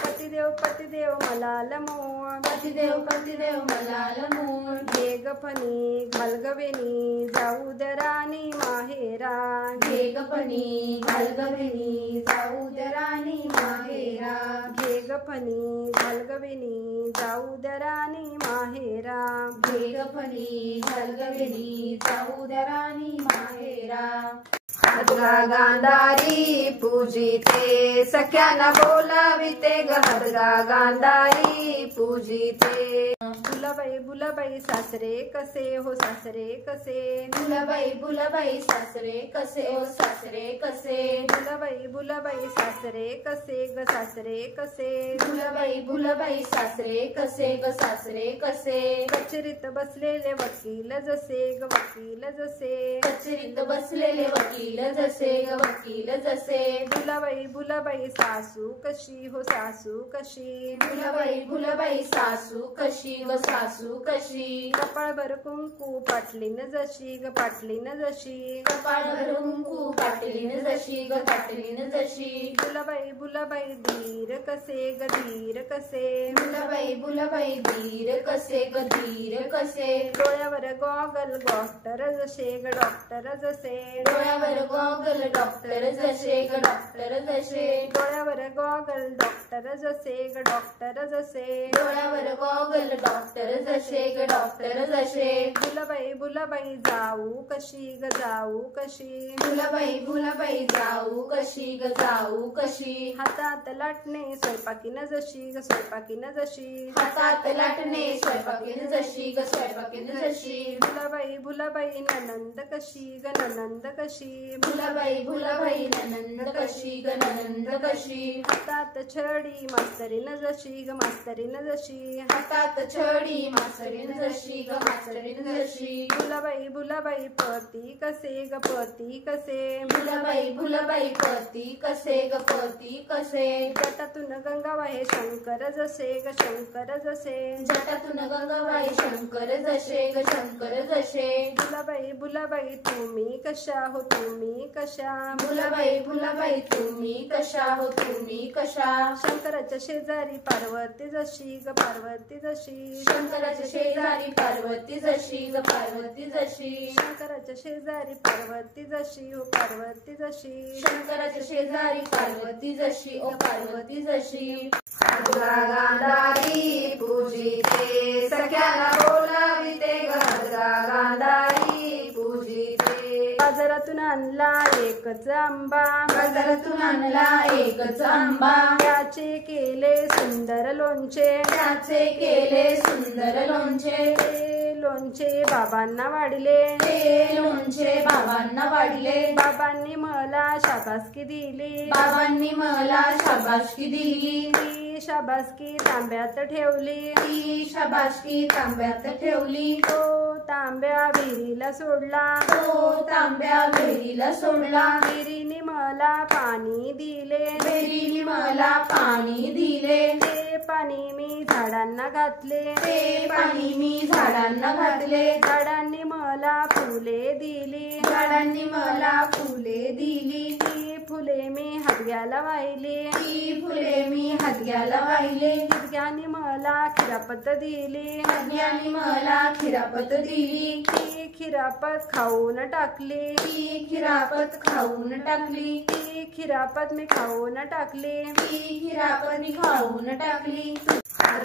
पतिदेव मला लमून पतिदेव मला लमून घे गफनी घालगवेनी जाऊ दरानी माहेरा घे गपणी घालगवेनी जाऊ दरानी माहेरा घे गफनी घालगवेनी जाऊ दरानी माहेरा घे गपणी घालगवेनी जाऊ दरानी माहेरा हदगा गांधारी पूजिते सख्याना बोलाविते ग हदगा गांधारी पूजिते बुलाबाई सासरे कसे हो सासरे कसे बुलाबाई सासरे कसे ओ सासरे कसे बुलाबाई सासरे कसे ग सासरे कसे बुलाबाई सासरे कसे ग सासरे कसे कचेरीत बसलेले वकील जसे ग वकील जसे कचेरीत बसलेले वकील जसे ग वकील जसे बुलाबाई सासू कशी हो सासू कशी बुलाबाई सासू कशी व सासू कशी कपाळभर कुंकू पाटलीन जशी ग पाटलीन जशी कपाळभर कुंकू पाटलीन जशी ग पाटलीन जशी बुलाबाई धीर कसे ग धीर कसे बुलाबाई धीर कसे ग धीर कसे डोळ्यावर गॉगल डॉक्टर जसे ग डॉक्टर जसे डोळ्यावर गॉगल डॉक्टर जसे ग डॉक्टर जसे डोळ्यावर गॉगल डॉक्टर जसे ग डॉक्टर जसे डोळ्यावर गॉगल डॉक्टर जसे ग डॉक्टर जसे बुलाबाई जाऊ कशी ग जाऊ कशी बुलाबाई जाऊ कशी ग जाऊ कशी हातात लाटणे स्वयंपाकीन जशी ग स्वयंपाकीन जशी हातात लाटणे स्वयंपाकीन जशी ग स्वयंपाकीन जशी बुलाबाई ननंद कशी ग ननंद कशी बुलाबाई ननंद कशी ग ननंद कशी हातात छडी मास्तरीन जशी ग मास्तरीन जशी हातात छडी मास्तरीन जशी ग मास्तरीन जशी बुलाबाई पती कसे ग पती कसे बुलाबाई पती कसे ग पती कसे जटातून गंगा वाहे शंकर जसे ग शंकर जसे जटातून गंगा वाहे शंकर शंकर जसे ग शंकर जसे. भुलाबाई तुम्ही कशा हो तुम्ही कशा. भुलाबाई तुम्ही कशा हो तुम्ही कशा. शंकराच्या शेजारी पार्वती जशी ग पार्वती जशी. शंकराच्या शेजारी पार्वती जशी ग पार्वती जशी. शंकराच्या शेजारी पार्वती जशी हो पार्वती जशी. शंकराच्या शेजारी पार्वती जशी ओ पार्वती जशी. गांधारी पूजिते सख्याला बोलाविते गांधारी पूजिते. बाजारातून आणला एकच आंबा. बाजारातून आणला एकच आंबा. त्याचे केले सुंदर लोणचे. त्याचे केले सुंदर लोणचे. ते लोणचे बाबांना वाढले. ते लोणचे बाबांना वाढले. बाबांनी मला शाबासकी दिली. बाबांनी मला शाबासकी दिली. ती शाबासकी तांब्यात ठेवली. ती शाबासकी तांब्यात ठेवली. तो तांब्या विहिरीला सोडला. तो तांब्या विहिरीला सोडला. विहिरीने मला पाणी दिले. विहिरीने मला पाणी दिले. ते पाणी मी झाडांना घातले. ते पाणी मी झाडांना घातले. झाडांनी मला फुले दिली. झाडांनी मला फुले दिली. ती फुले मी हातग्याला वाहिली. ती फुले मी हातग्याला वाहिले. हातग्याने मला खिरापत दिली. हातग्याने मला खिरापत दिली. ती खिरापत खाऊन टाकली. ती खिरापत खाऊन टाकली. ती खिरापत मी खाऊन टाकली. ती खिरापत मी खाऊन टाकली.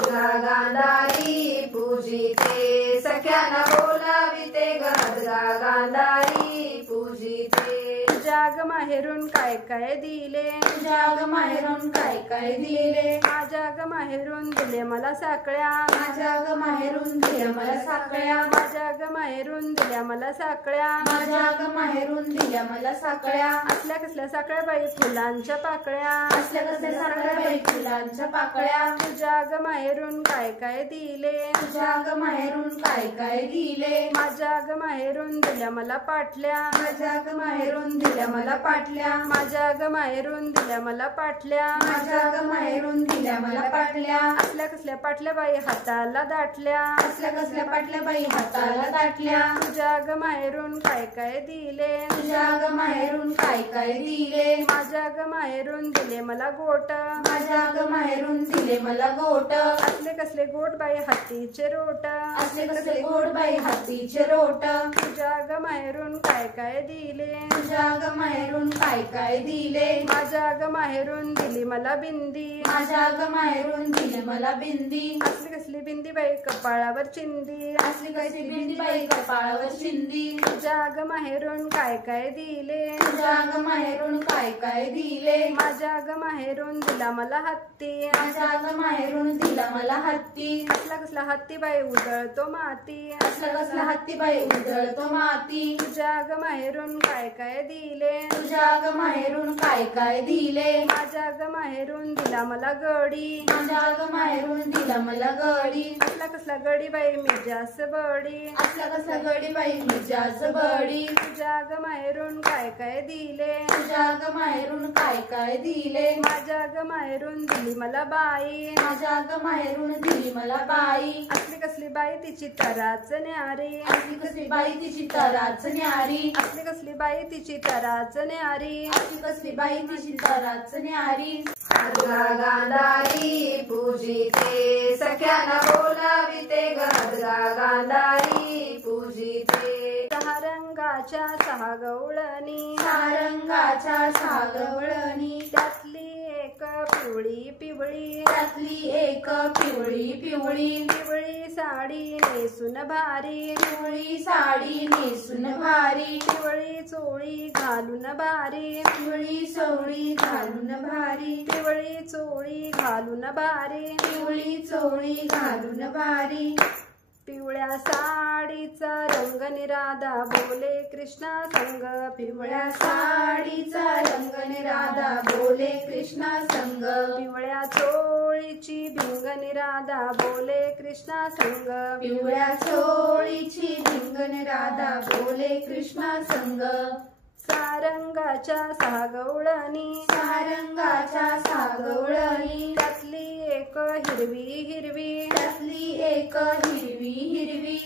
गांधारी पूजिते सख्याला बोलाविते गांधारी पूजिते. जाग माहेरून काय काय दिले. जाग माहेरून काय काय दिले. माझ्या ग माहेरून दिले मला साकळ्या. माझ्या ग माहेरून दिल्या मला साकळ्या. माझ्या ग माहेरून दिल्या मला साकळ्या. माझ्या ग माहेरून दिल्या मला साकळ्या. असल्या कसल्या साकळ्या बाई फुलांच्या पाकळ्या. असल्या कसल्या साकळ्या बाई फुलांच्या पाकळ्या. तुझ्या ग माहेरून काय काय दिले. तुझ्या ग माहेरून काय काय दिले. माझ्या ग माहेरून दिल्या मला पाटल्या. माझ्या ग माहेरून दिल्या मला पाटल्या. माझ्या ग माहेरून दिल्या मला पाटल्या. माझ्या ग माहेरून दिल्या मला पाटल्या. असल्या कसल्या पाटल्या बाई हाताला दाटल्या. असल्या कसल्या पाटल्या बाई हाताला दाटल्या. तुझ्या ग माहेरून काय काय दिले. तुझ्या ग माहेरून काय काय दिले. माझ्या ग माहेरून दिले मला गोट. माझ्या ग माहेरून दिले मला गोट. असले कसले गोट बाई हत्तीचे रोट. असले कसले गोड बाई हातीचे रोट. तुझ्या ग माहेरून काय काय दिले. तुझ्या ग माहेरून काय काय दिले. माझ्या ग माहेरून दिली मला बिंदी. माझ्या ग माहेरून दिले मला बिंदी. असली कसली बिंदी बाई कपाळावर चिंदी. असली कशी बिंदी बाई कपाळावर चिंदी. तुझ्या ग माहेरून काय काय दिले. तुझ्या ग माहेरून काय काय दिले. माझ्या ग माहेरून दिला मला हत्ती. माझ्या ग माहेरून दिला मला हत्ती. असला कसला हत्ती बाई उजळतो माती. असला कसला हत्ती बाई उजळतो माती. तुझ्या ग माहेरून काय काय दिले. तुझ्या ग माहेरून काय काय दिले. माझ्या ग माहेरून दिला मला गडी. माझ्या ग माहेरून दिला मला गडी. असला कसला गडी बाई मी जास्त बडी. असला कसला गडी बाई मिजाज बडी. तुझ्या ग माहेरून काय काय दिले. तुझ्या ग माहेरून काय काय दिले. माझ्या ग माहेरून दिली मला बाई. माझ्या ग माहेरून दिली मला बाई. असली कसली बाई तिची तराच न्यारी. असली कसली बाई तिची तराच न्यारी. असली कसली बाई तिची तराच न्यारी. असली कसली बाई तिची तराच न्यारी. गांधारी पूजिते सख्याला बोलाविते गांधारी पूजिते. सहा रंगाच्या सहा गवळणी. सहा रंगाच्या सहा गवळणी. त्यातली एक पिवळी पिवळी. त्यातली एक पिवळी पिवळी. पिवळी साडी नेसून भारी. पिवळी साडी नेसून भारी. पिवळी चोळी घालून भारी. पिवळी चोळी घालून भारी. पिवळी चोळी घालून भारी. पिवळी चोळी घालून भारी. पिवळ्या साडीचा रंग निराधा बोले कृष्णा संग. पिवळ्या साडीचा रंग निराधा बोले कृष्णा संग. पिवळ्या चोळीची भिंग निराधा बोले कृष्णा संग. पिवळ्या चोळीची भिंग निराधा बोले कृष्णा संग. सहा रंगाच्या सहा गवळणी. सहा रंगाच्या सहा गवळणी. त्यातली एक हिरवी हिरवी. त्यातली एक हिरवी हिरवी.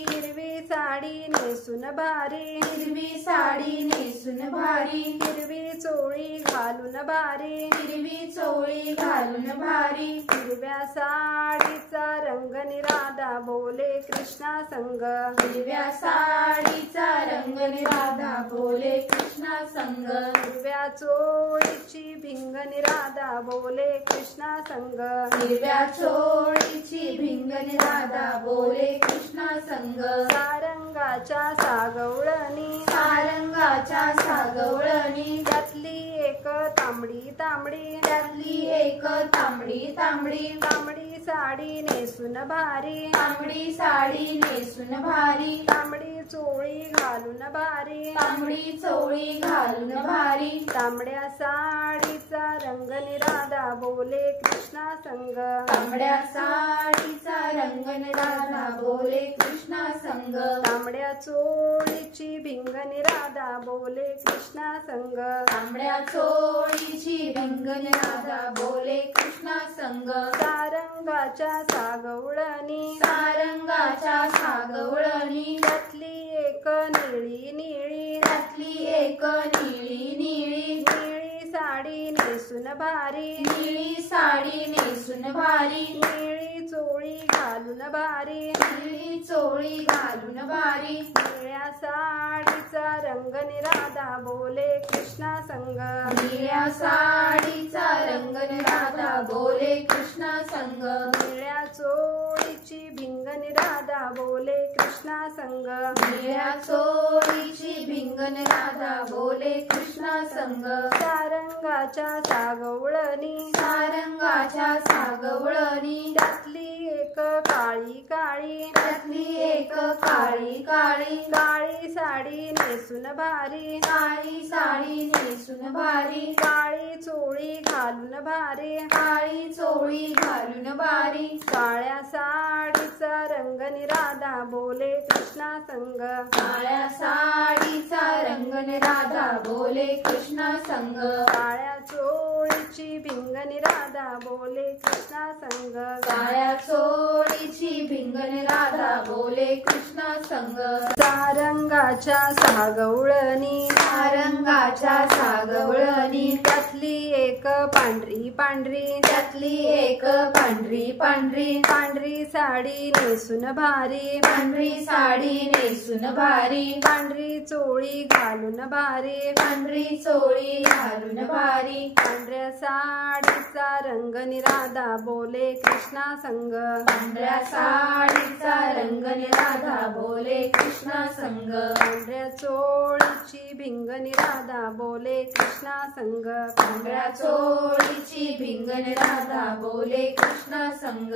साडी नेसून भारी, हिरवी साडी नेसून भारी, हिरवी चोळी घालून भारी, हिरवी चोळी घालून भारी, हिरव्या साडीचा रंग निराधा बोले कृष्णा संग, हिरव्या साडीचा रंग निराधा बोले कृष्णा संग, हिरव्या चोळीची भिंग निराधा बोले कृष्णा संग, हिरव्या चोळीची भिंग निराधा बोले कृष्णा संग, सारंगाच्या सागवळणी, सारंगाच्या सागवळणी, त्यातली एक तांबडी तांबडी, त्यातली एक तांबडी तांबडी, तांबडी साडी नेसून भारी, तांबडी साडी नेसून भारी, तांबडी चोळी घालून भारी, तांबडी चोळी घालून भारी, तांबड्या साडीचा रंग निराधा बोले कृष्णा संग, तांबड्या साडीचा रंग निराधा बोले कृष्णा संग, तांबड्या चोळीची भिंग निराधा बोले कृष्णा संग, तांबड्या चोळीची भिंग निराधा बोले कृष्णा संग, सारंगाच्या सागवळणी, सारंगाच्या सागवळणी, त्यातली एक निळी निळी, त्यातली एक निळी निळी, निळी साडी नेसून भारी, निळी साडी नेसून भारी, निळी चोळी घालून भारी, निळी चोळी घालून भारी, निळ्या साडीचा रंग निराधा बोले कृष्णा संग, निळ्या साडीचा रंग निराधा बोले कृष्णा संग, निळ्या चोळीची भिंग निराधा बोले कृष्णा संग, निळ्या चोळीची भिंग निराधा बोले कृष्णा संग, सारंगाच्या सागवळणी, सारंगाच्या सागवळणी, त्यातली एक काळी काळी, त्यातली एक काळी काळी, काळी साडी नेसून भारी, काळी साडी नेसून भारी, काळी चोळी घालून भारी, काळी चोळी घालून भारी, काळ्या साडीचा रंग निराधा बोले कृष्णा संग, काळ्या साडीचा रंग निराधा बोले कृष्णा संग, काळ्या चोळीची भिंग निराधा बोले कृष्णा संग, काळ्या चोळीची भिंग निराधा बोले कृष्णा संग, सारंगाच्या सागवळणी, सारंगाच्या सागवळणी, त्यातली एक पांढरी पांढरी, त्यातली एक पांढरी पांढरी, पांढरी साडी नेसून भारी, पांढरी साडी नेसून भारी, पांढरी चोळी घालून भारी, पांढरी चोळी घालून भारी, पांढऱ्या साडीचा रंग निराधा बोले कृष्णा संग, पांढऱ्या साडीचा रंग निराधा बोले कृष्णा संग, पांढऱ्या चोळीची भिंग निराधा बोले कृष्णा संग, पांढऱ्या चोळीची भिंग निराधा बोले कृष्णा संग,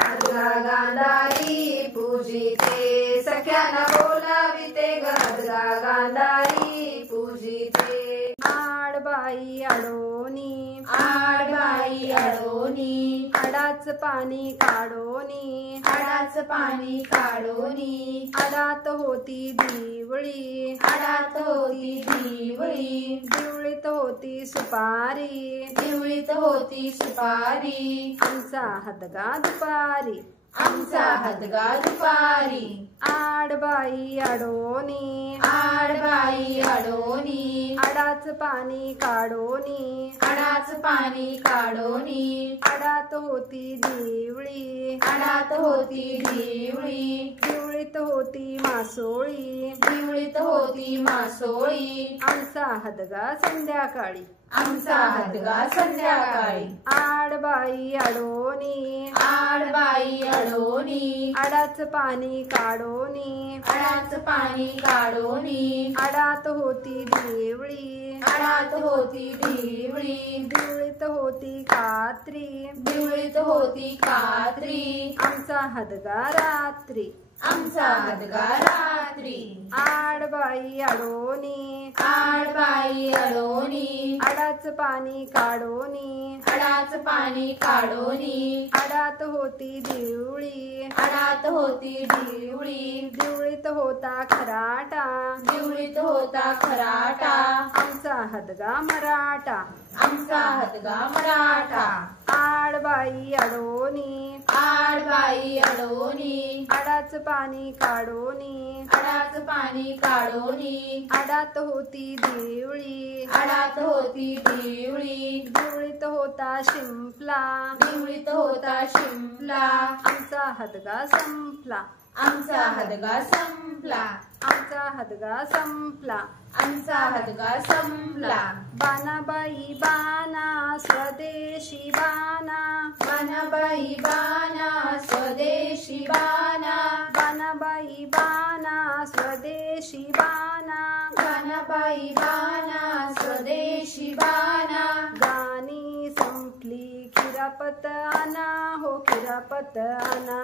अद्गा गांधारी पूजिते, सख्याना बोलाविते ग अद्गा गांधारी पूजिते, आडबाई अडोनी, आडबाई अडोनी, आडाच पाणी काढोनी, आडाच पाणी काढोनी, आडात होती दिवळी, आडात होती दिवळी, दिवळीत होती सुपारी, दिवळीत होती सुपारी, आमचा हदगा दुपारी, आमचा हदगा दुपारी, आडबाई अडोनी, आडबाई अडोनी, आडाच पाणी काढोनी, आडाच पाणी काढोनी, आडात होती दिवळी, आडात होती दिवळी, दिवळीत होती मासोळी, दिवळीत होती मासोळी, आमचा हदगा संध्याकाळी, आमचा हदगा संध्याकाळी, आडबाई अडोनी, आडबाई अडोनी, आडाच पाणी काढोनी, आडाच पाणी काढोनी, आडात होती दिवळी, आडात होती दिवळी, दिवळीत होती कात्री, दिवळीत होती कात्री, आमचा हदगा रात्री, आमचा हदगा रात्री, आडबाई अडोनी, आडबाई अडोनी, आडाच पाणी काढोनी, आडाच पाणी काढोनी, आडात होती दिवळी, आडात होती दिवळी, दिवळीत होता खराटा, दिवळीत होता खराटा, आमचा हदगा मराठा, आमचा हदगा मराठा, आडबाई अडोनी आडबाई अडोनी आडाच पाणी काढोनी आडाच पाणी काढोनी आडात होती देवळी आडात होती देवळी देवळीत होता शिंपला देवळीत होता शिंपला आमचा हदगा संपला आमचा हदगा संपला आमचा हदगा संपला आमचा हदगा संपला बानाबाई बाना स्वदेशी बाना बानाबाई बाना स्वदेशी बाना बानाबाई बाना स्वदेशी बाना बानाबाई बाना स्वदेशी बाना गाणी संपली खिरापत आणा हो खिरापत आणा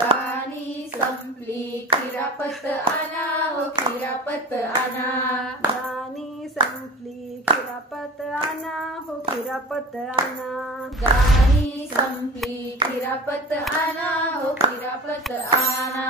गाणी संपली खिरापत आणा हो खिरापत आणा गाणी संपली खिरापत आणा हो खिरापत आणा गाणी संपली खिरापत आणा हो खिरापत आणा